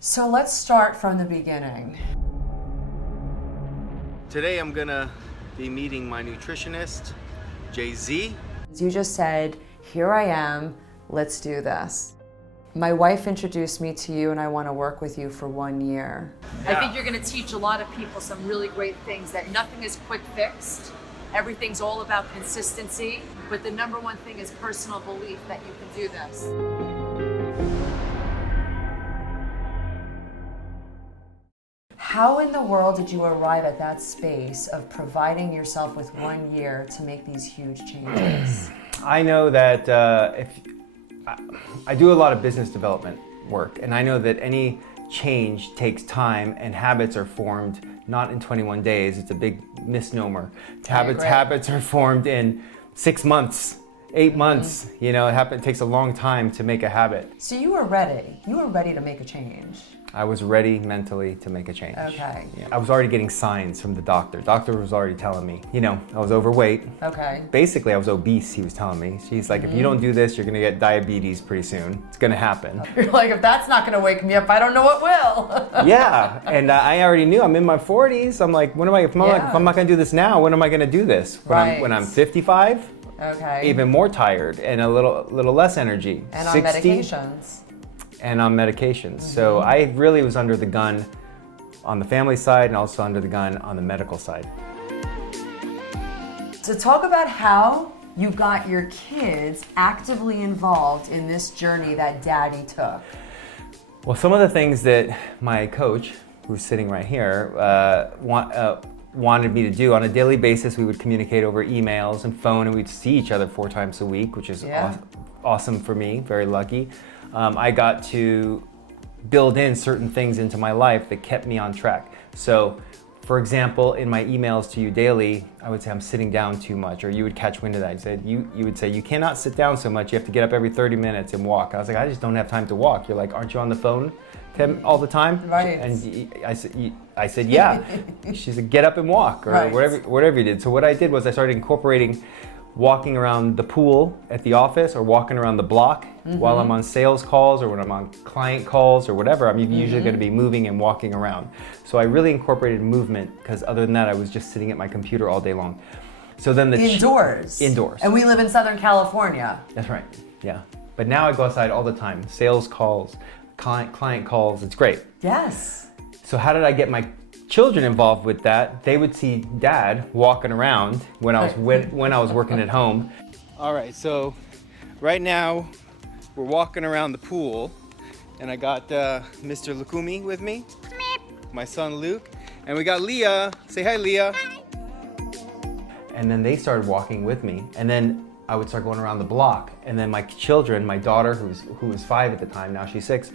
So let's start from the beginning. Today I'm gonna be meeting my nutritionist, Jay-Z. You just said, here I am, let's do this. My wife introduced me to you and I want to work with you for 1 year. I think you're going to teach a lot of people some really great things, that nothing is quick fixed. Everything's all about consistency, but the number one thing is personal belief that you can do this. How in the world did you arrive at that space of providing yourself with 1 year to make these huge changes? I know that I do a lot of business development work, and I know that any change takes time, and habits are formed not in 21 days. It's a big misnomer. Habits are formed in 6 months, 8 months. You know, it takes a long time to make a habit. So you were ready. You were ready to make a change. I was ready mentally to make a change. Okay. Yeah. I was already getting signs from the doctor. Doctor was already telling me, you know, I was overweight. Okay. Basically, I was obese, he was telling me. She's like, if you don't do this, you're gonna get diabetes pretty soon. It's gonna happen. You're like, if that's not gonna wake me up, I don't know what will. Yeah, and I already knew, I'm in my 40s. I'm like, if I'm not gonna do this now, when am I gonna do this? When I'm 55? Okay. Even more tired and a little less energy. And on 60, medications. And on medications. So I really was under the gun on the family side and also under the gun on the medical side. So talk about how you got your kids actively involved in this journey that Daddy took. Well, some of the things that my coach, who's sitting right here, wanted me to do on a daily basis. We would communicate over emails and phone, and we'd see each other 4 times a week, which is awesome for me, very lucky. I got to build in certain things into my life that kept me on track. So, for example, in my emails to you daily, I would say I'm sitting down too much, or you would catch wind of that. You would say, you cannot sit down so much, you have to get up every 30 minutes and walk. I was like, I just don't have time to walk. You're like, aren't you on the phone all the time? Right. And I said, yeah. She said, get up and walk, or whatever you did. So what I did was I started incorporating walking around the pool at the office, or walking around the block while I'm on sales calls, or when I'm on client calls or whatever. I'm usually going to be moving and walking around. So I really incorporated movement, because other than that, I was just sitting at my computer all day long. So then Indoors. Indoors. And we live in Southern California. That's right. Yeah. But now I go outside all the time. Sales calls, client calls. It's great. Yes. So how did I get my children involved with that? They would see Dad walking around when I was working at home. All right, so right now we're walking around the pool, and I got Mr. Lukumi with me, my son Luke, and we got Leah. Say hi, Leah. Hi. And then they started walking with me, and then I would start going around the block, and then my children, my daughter, who was 5 at the time, now she's 6,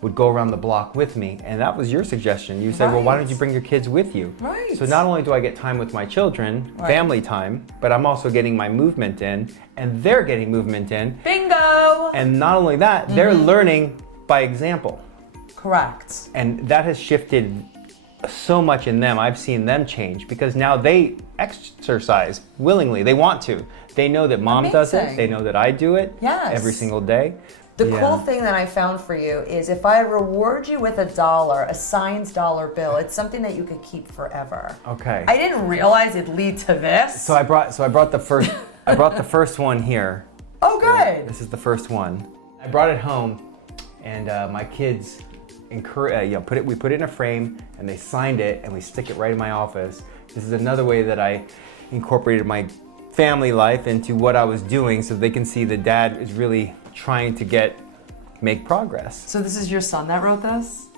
would go around the block with me. And that was your suggestion. You said, well, why don't you bring your kids with you? Right. So not only do I get time with my children, family time, but I'm also getting my movement in, and they're getting movement in. Bingo! And not only that, they're learning by example. Correct. And that has shifted so much in them. I've seen them change, because now they exercise willingly. They want to. They know that Mom does it. They know that I do it every single day. The cool thing that I found for you is, if I reward you with $1, a signed dollar bill, it's something that you could keep forever. Okay. I didn't realize it'd lead to this. So I brought the first I brought the first one here. Oh, good. This is the first one. I brought it home, and my kids we put it in a frame, and they signed it, and we stick it right in my office. This is another way that I incorporated my family life into what I was doing, so they can see that Dad is really trying to make progress. So this is your son that wrote this?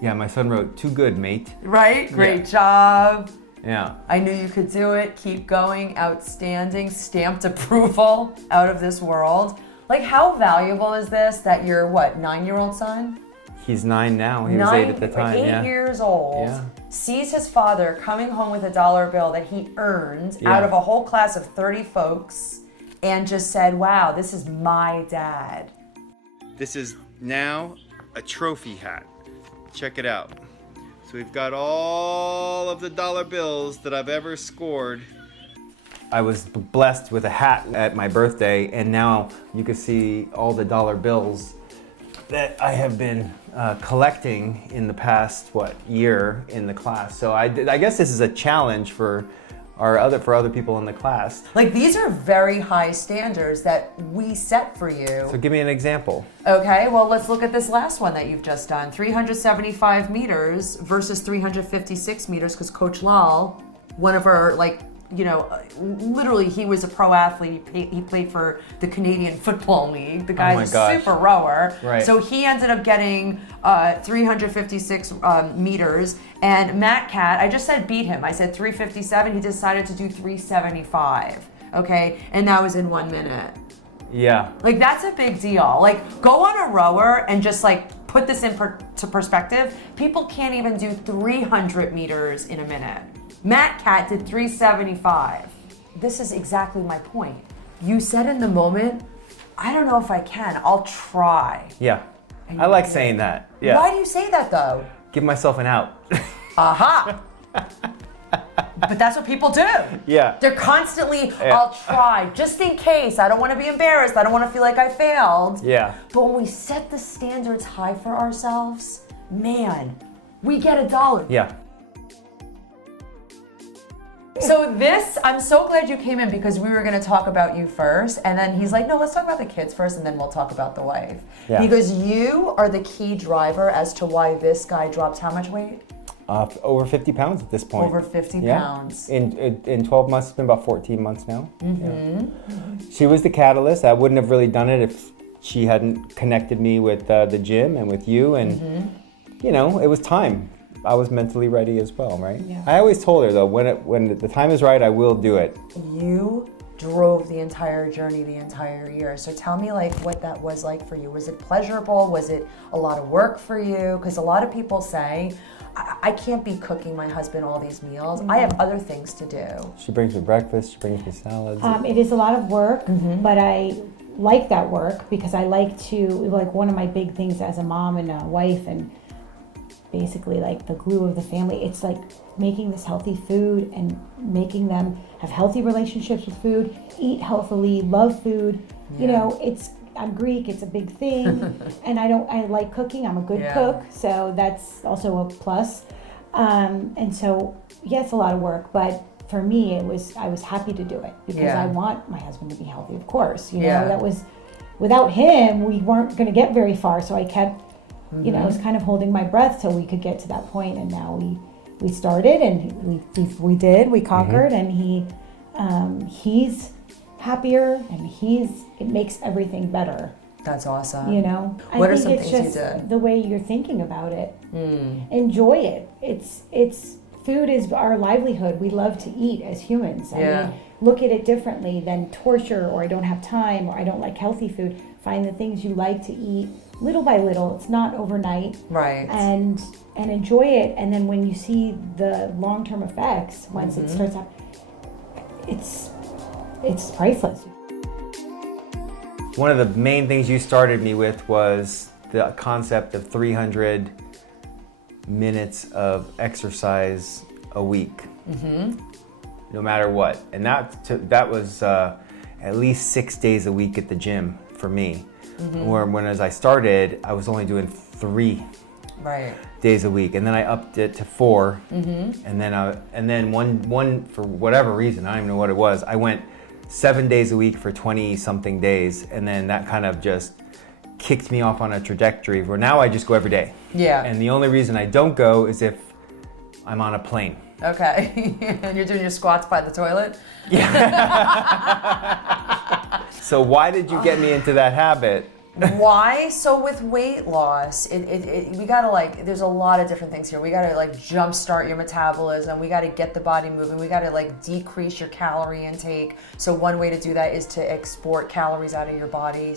Yeah, my son wrote, "Too good, mate." Right? Great job. Yeah. I knew you could do it. Keep going. Outstanding. Stamped approval. Out of this world. Like, how valuable is this that your, 9-year-old son? He's 9 now. He was 8 at the time. 8 years old. Sees his father coming home with a dollar bill that he earned out of a whole class of 30 folks, and just said, wow, this is my dad. This is now a trophy hat. Check it out. So we've got all of the dollar bills that I've ever scored. I was blessed with a hat at my birthday, and now you can see all the dollar bills that I have been collecting in the past, year in the class. So I guess this is a challenge for other people in the class. Like, these are very high standards that we set for you. So give me an example. Okay, well, let's look at this last one that you've just done. 375 meters versus 356 meters, because Coach Lal, one of our, literally he was a pro athlete. He played for the Canadian Football League. The guy's a super rower. Right. So he ended up getting 356 meters. And MattCat, I just said beat him. I said 357. He decided to do 375. Okay, and that was in 1 minute. Yeah. Like, that's a big deal. Like, go on a rower and just put this into perspective. People can't even do 300 meters in a minute. MattCat did 375. This is exactly my point. You said in the moment, I don't know if I can, I'll try. Yeah. I like saying that. Yeah. Why do you say that though? Give myself an out. Aha! But that's what people do. Yeah. They're constantly, I'll try, just in case. I don't want to be embarrassed. I don't want to feel like I failed. Yeah. But when we set the standards high for ourselves, man, we get $1. Yeah. So I'm so glad you came in, because we were going to talk about you first. And then he's like, no, let's talk about the kids first, and then we'll talk about the wife. Yeah. Because you are the key driver as to why this guy dropped how much weight? Over 50 pounds at this point. Over 50 pounds. In 12 months, it's been about 14 months now. Mm-hmm. Yeah. She was the catalyst. I wouldn't have really done it if she hadn't connected me with the gym and with you. And, it was time. I was mentally ready as well, right? Yeah. I always told her though, when the time is right, I will do it. You drove the entire journey the entire year. So tell me what that was like for you. Was it pleasurable? Was it a lot of work for you? Because a lot of people say, I can't be cooking my husband all these meals. I have other things to do. She brings me breakfast, she brings me salads. It is a lot of work, but I like that work because I like one of my big things as a mom and a wife and basically the glue of the family, it's making this healthy food and making them have healthy relationships with food, eat healthily, love food. Yeah. I'm Greek, it's a big thing. And I like cooking, I'm a good cook, so that's also a plus. And so, it's a lot of work, but for me, I was happy to do it because I want my husband to be healthy, of course. That was, without him, we weren't gonna get very far, so I kept I was kind of holding my breath till we could get to that point, and now we started, and we conquered, and he's happier, and it makes everything better. That's awesome. What are some things you did? The way you're thinking about it. Enjoy it. It's food is our livelihood. We love to eat as humans. I mean, look at it differently than torture, or I don't have time, or I don't like healthy food. Find the things you like to eat little by little. It's not overnight. Right. And enjoy it. And then when you see the long-term effects, once it starts up, it's priceless. One of the main things you started me with was the concept of 300 minutes of exercise a week, no matter what. And that was at least 6 days a week at the gym for me. When as I started, I was only doing 3 days a week, and then I upped it to 4, and then one for whatever reason, I don't even know what it was, I went 7 days a week for 20 something days, and then that kind of just kicked me off on a trajectory where now I just go every day. Yeah. And the only reason I don't go is if I'm on a plane. Okay. And you're doing your squats by the toilet? Yeah. So why did you get me into that habit? Why? So with weight loss, we gotta there's a lot of different things here. We gotta jumpstart your metabolism. We gotta get the body moving. We gotta decrease your calorie intake. So one way to do that is to export calories out of your body,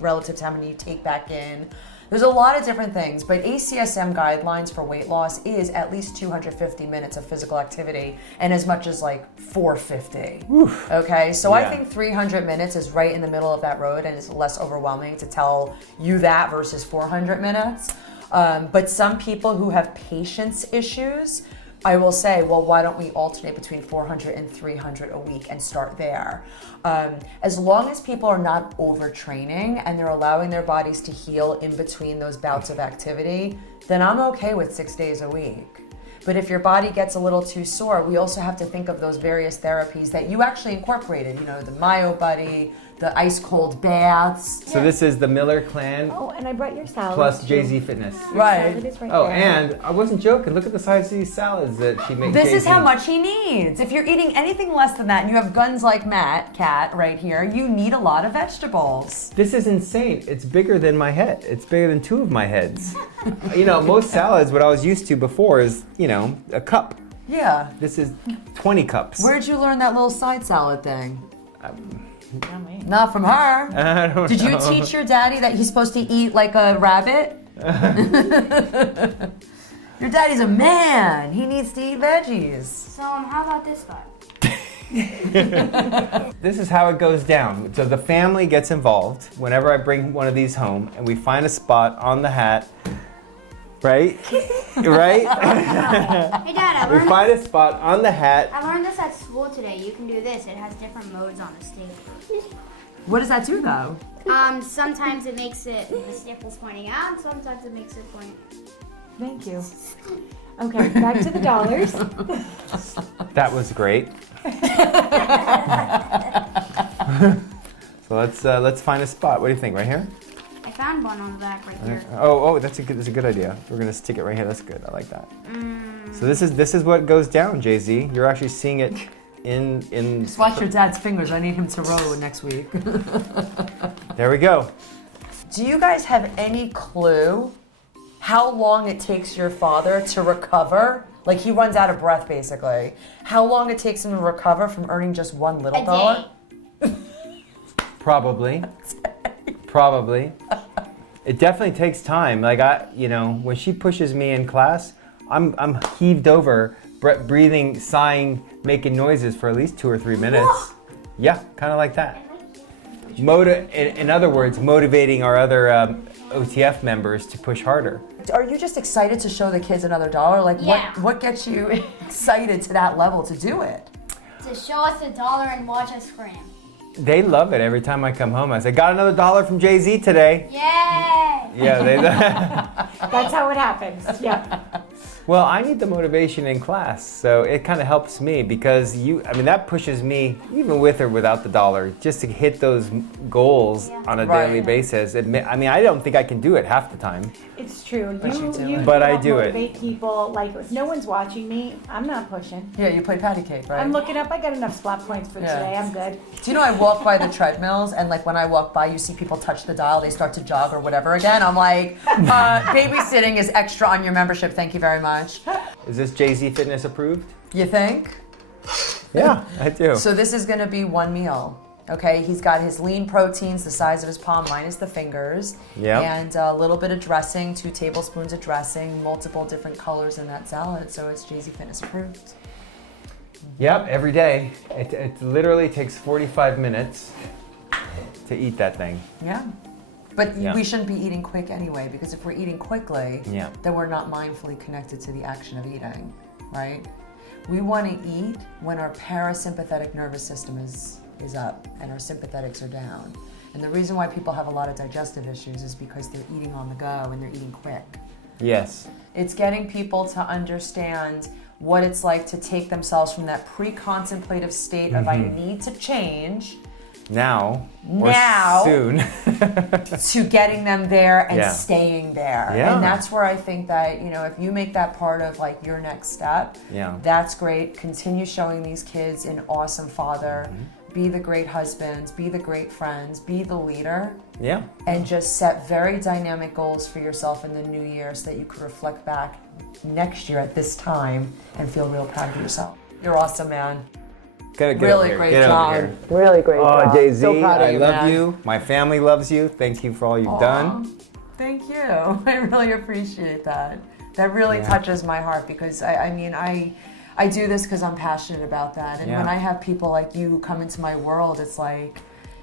relative to how many you take back in. There's a lot of different things, but ACSM guidelines for weight loss is at least 250 minutes of physical activity and as much as 450. Oof. Okay, so I think 300 minutes is right in the middle of that road, and it's less overwhelming to tell you that versus 400 minutes. But some people who have patience issues I will say, well, why don't we alternate between 400 and 300 a week and start there? As long as people are not overtraining and they're allowing their bodies to heal in between those bouts of activity, then I'm okay with 6 days a week. But if your body gets a little too sore, we also have to think of those various therapies that you actually incorporated, the Myo Buddy, the ice cold baths. So this is the Miller Clan Oh, and I brought your salad. plus too. Jay-Z Fitness. Your Right. salad is right Oh, there. and I wasn't joking. Look at the size of these salads that she makes. This is Jay-Z. how much he needs. If you're eating anything less than that and you have guns like MattCat right here, you need a lot of vegetables. This is insane. It's bigger than my head. It's bigger than 2 of my heads. Most salads, what I was used to before is, a cup. Yeah. This is 20 cups. Where'd you learn that little side salad thing? Yummy. Not from her. I don't Did you know. teach your daddy that he's supposed to eat like a rabbit? Your daddy's a man. He needs to eat veggies. So, how about this guy? This is how it goes down. So the family gets involved whenever I bring one of these home, and we find a spot on the hat, right? Right? Hey, Dad, We find a spot on the hat. I learned this at school today. You can do this. It has different modes on the staple. What does that do though? Sometimes it makes it the staple's pointing out, and sometimes it makes it point. Thank you. Okay, back to the dollars. That was great. So let's find a spot. What do you think? Right here? I found one on the back right here. Oh, that's a good idea. We're gonna stick it right here. That's good. I like that. So this is what goes down, Jay-Z. You're actually seeing it in. Just watch your dad's fingers. I need him to row next week. There we go. Do you guys have any clue how long it takes your father to recover? Like he runs out of breath basically. How long it takes him to recover from earning just $1 little A dollar? day. Probably. It definitely takes time. Like when she pushes me in class, I'm heaved over, breathing, sighing, making noises for at least 2 or 3 minutes. Yeah, kind of like that. In other words, motivating our other OTF members to push harder. Are you just excited to show the kids another dollar? Like Yeah. what gets you excited to that level to do it? To show us $1 and watch us scream. They love it every time I come home. I say, got another $1 from Jay-Z today. Yay! Yeah, That's how it happens. Yeah. Well, I need the motivation in class, so it kind of helps me because that pushes me, even with or without the dollar, just to hit those goals on a daily Right. basis. I don't think I can do it half the time. It's true. But you do You it. But I help do it. motivate people. Like if no one's watching me, I'm not pushing. Yeah, you play patty cake, right? I'm looking up. I got enough spot points for Yeah. today. I'm good. Do you know I walk by the treadmills and like when I walk by, you see people touch the dial, they start to jog or whatever again. I'm like, babysitting is extra on your membership. Thank you very much. Is this Jay-Z Fitness approved? You think? Yeah, I do. So this is gonna be one meal. Okay, he's got his lean proteins the size of his palm minus the fingers. Yep. And a little bit of dressing, 2 tablespoons of dressing, multiple different colors in that salad. So it's Jay-Z Fitness approved. Yep, every day. It literally takes 45 minutes to eat that thing. Yeah. But Yeah. we shouldn't be eating quick anyway, because if we're eating quickly, Yeah. then we're not mindfully connected to the action of eating, right? We want to eat when our parasympathetic nervous system is up and our sympathetics are down. And the reason why people have a lot of digestive issues is because they're eating on the go and they're eating quick. Yes. It's getting people to understand what it's like to take themselves from that pre-contemplative state of I need to change Now. Now. Or soon. to getting them there and Yeah. staying there. Yeah. And that's where I think that, if you make that part of like your next step, Yeah. that's great. Continue showing these kids an awesome father. Be the great husbands, be the great friends, be the leader, Yeah. and just set very dynamic goals for yourself in the new year so that you could reflect back next year at this time and feel real proud of yourself. You're awesome, man. Get over Really here. great Get over job. here. Really great Oh, job. Jay-Z, So proud of I love man. you. My family loves you. Thank you for all you've done. Thank you. I really appreciate that. That really Yeah. touches my heart because I do this because I'm passionate about that. And Yeah. when I have people like you who come into my world, it's like,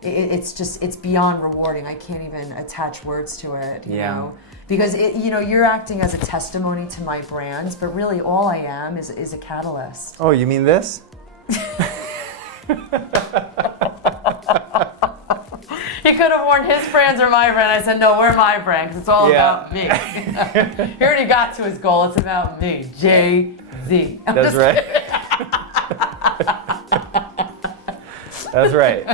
it's beyond rewarding. I can't even attach words to it. You Yeah. know? Because you're acting as a testimony to my brands, but really all I am is a catalyst. Oh, you mean this? He could have worn his brands or my brand. I said, no, we're my brand, 'cause it's all about me. He already got to his goal. It's about me, Jay-Z. That's right. That's right.